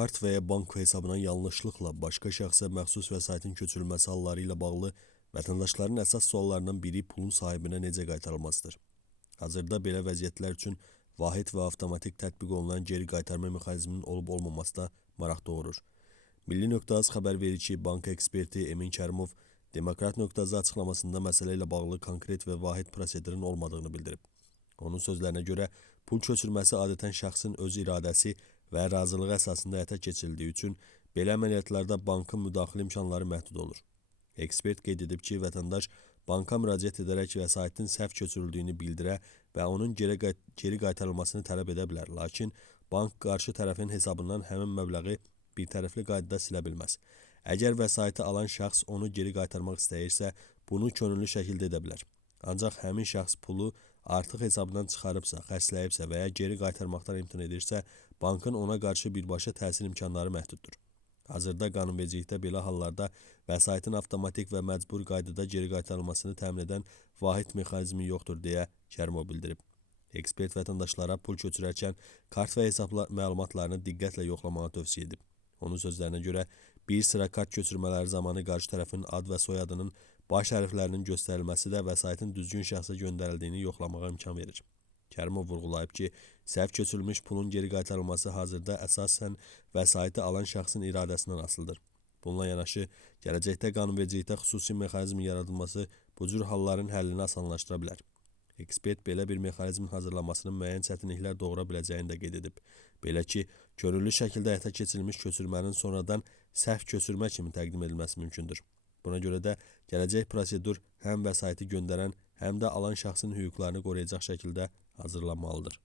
kart və ya bank hesabına yanlışlıqla başqa şəxsə məxsus vəsaitin köçürülməsi halları ilə bağlı vətəndaşların əsas suallarından biri pulun sahibinə necə qaytarılmasıdır. Hazırda belə vəziyyətlər üçün vahid və avtomatik tətbiq olunan geri qaytarma mexanizminin olub-olmaması da maraq doğurur. Milli.az xəbər verir ki, bank eksperti Emin Kərimov Demokrat.az açıqlamasında məsələ ilə bağlı konkret və vahid prosedurin olmadığını bildirib. Onun sözlərinə görə pul köçürməsi adətən şəxsin öz iradəsi və razılığı əsasında həyata keçirildiyi üçün belə əməliyyatlarda bankın müdaxilə imkanları məhdud olur. Ekspert qeyd edib ki, vətəndaş banka müraciət edərək vəsaitin səhv köçürüldüyünü bildirə və onun geri qaytarılmasını tələb edə bilər. Lakin bank qarşı tərəfin hesabından həmin məbləği birtərəfli qaydada silə bilməz. Əgər vəsaiti alan şəxs onu geri qaytarmaq istəyirsə, bunu könüllü şəkildə edə bilər. Ancaq həmin şəxs pulu artıq hesabından çıxarıbsa, xərcləyibsə və ya geri qaytarmaqdan imtina edirsə, bankın ona qarşı birbaşa təsir imkanları məhduddur. Hazırda qanunvericilikdə belə hallarda vəsaitin avtomatik və məcbur qaydada geri qaytarılmasını təmin edən vahid mexanizmi yoxdur deyə Kərimov bildirib. Ekspert vətəndaşlara pul köçürərkən kart və hesab məlumatlarını diqqətlə yoxlamağı tövsiyə edib. Onun sözlərinə görə bir sıra kart köçürmələri zamanı qarşı tərəfin ad və soyadının baş hərflərinin göstərilməsi də vəsaitin düzgün şəxsə göndərildiyini yoxlamağa imkan verir. Kərimov vurğulayıb ki, səhv köçürülmüş pulun geri qaytarılması hazırda əsasən vəsaiti alan şəxsin iradəsindən asılıdır. Bununla yanaşı, gələcəkdə qanunvericilikdə xüsusi mexanizmin yaradılması bu cür halların həllini asanlaşdıra bilər. Ekspert belə bir mexanizmin hazırlanmasının müəyyən çətinliklər doğura biləcəyini də qeyd edib. Belə ki, könüllü şəkildə həyata keçirilmiş köçürmənin sonradan səhv köçürmə kimi təqdim edilməsi mümkündür. Buna görə də gələcək prosedur həm vəsaiti göndərən, həm də alan şəxsin hüquqlarını qoruyacaq şəkildə hazırlanmalıdır.